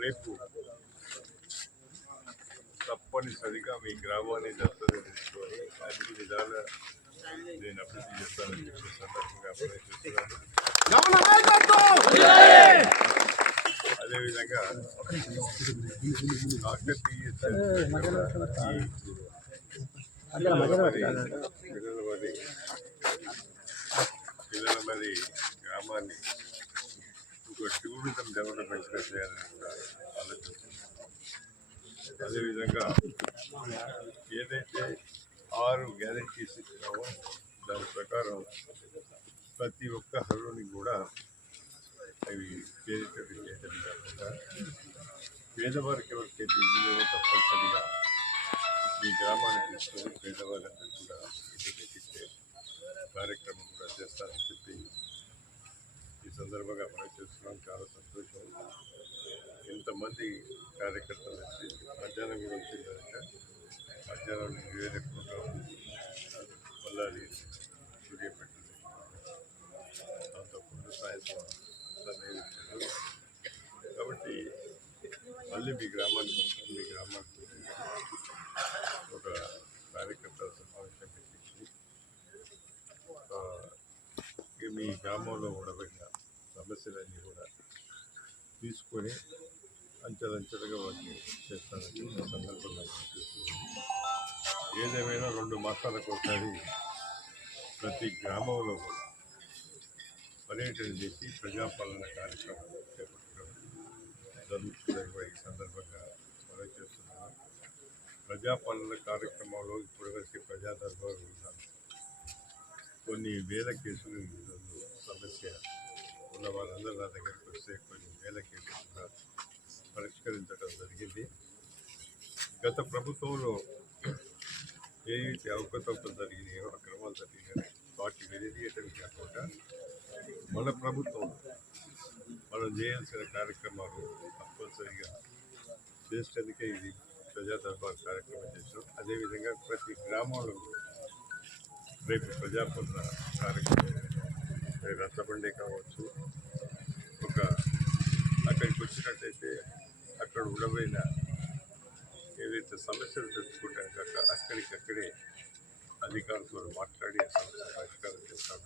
రేపు తప్పనిసరిగా మీ గ్రామాన్ని దత్తత తీసుకొని అన్ని విధాల నేను అభివృద్ధి చేస్తానని చెప్పే సందర్భంగా అదేవిధంగా పిల్లల మరి గ్రామాన్ని ఒక టూరిజం డెవలప్మెంట్గా చేయాలని కూడా ఆలోచిస్తున్నాం. అదేవిధంగా ఏదైతే 6 గ్యారెంటీస్ ఇచ్చినామో దాని ప్రకారం ప్రతి ఒక్క హరుని కూడా అవి పేరుకట్టు చేయడం కాకుండా పేదవారికి ఎవరికైతే ఇల్లు తప్పనిసరిగా ఈ గ్రామాన్ని తీసుకొని పేదవాళ్ళందరూ కూడా ఇల్లు పెట్టించే కార్యక్రమం కూడా చేస్తారని చెప్పి ఈ సందర్భంగా మనం చేస్తున్నాం. చాలా సంతోషం. ఇంతమంది కార్యకర్తలు వచ్చి మధ్యాహ్నం కూడా వచ్చిందంటే మధ్యాహ్నం వేరే ప్రోగ్రాం మళ్ళీ సూర్యపేట దాంతో ముందు సాయంత్రం సన్నిహితులు కాబట్టి మళ్ళీ మీ గ్రామానికి వస్తాం. మీ గ్రామానికి ఒక కార్యకర్తల సమావేశం పెట్టించి మీ గ్రామంలో ఉండబడిన సమస్యలన్నీ కూడా తీసుకొని అంచెలంచెలుగా వాటిని చేస్తానని సందర్భంగా ఏదేమైనా 2 మాసాలకు ఒకసారి ప్రతి గ్రామంలో కూడా పర్యటన చేసి ప్రజాపాలన కార్యక్రమం చేపట్టడం జరుగుతుందని ఈ సందర్భంగా మనం చేస్తున్నాం. ప్రజాపాలన కార్యక్రమంలో ఇప్పటివరకు ప్రజా దర్బారు ఉన్నాను. కొన్ని వేల కేసులు సమస్య ఉన్న వాళ్ళందరూ నా దగ్గరికి వస్తే కొన్ని వేల కేసులు పరిష్కరించడం జరిగింది. గత ప్రభుత్వంలో ఏవైతే అవకతవకలు జరిగినాయో అక్రమాలు జరిగినాయో వాటి వెలిదియటం కాకుండా మన ప్రభుత్వం మనం చేయాల్సిన కార్యక్రమాలు తప్పనిసరిగా చేసేందుకే ఇది ప్రజా దర్బార్ కార్యక్రమం చేసాం. అదేవిధంగా ప్రతి గ్రామంలో రేపు ప్రజాపాలన కార్యక్రమం రచ్చబండి కావచ్చు, అక్కడికి వచ్చినట్టయితే అక్కడ ఉండబోయిన ఏదైతే సమస్యలు తెలుసుకుంటాం కాక అక్కడికక్కడే అధికారులతో మాట్లాడి సమస్య పరిష్కారం చేస్తాం.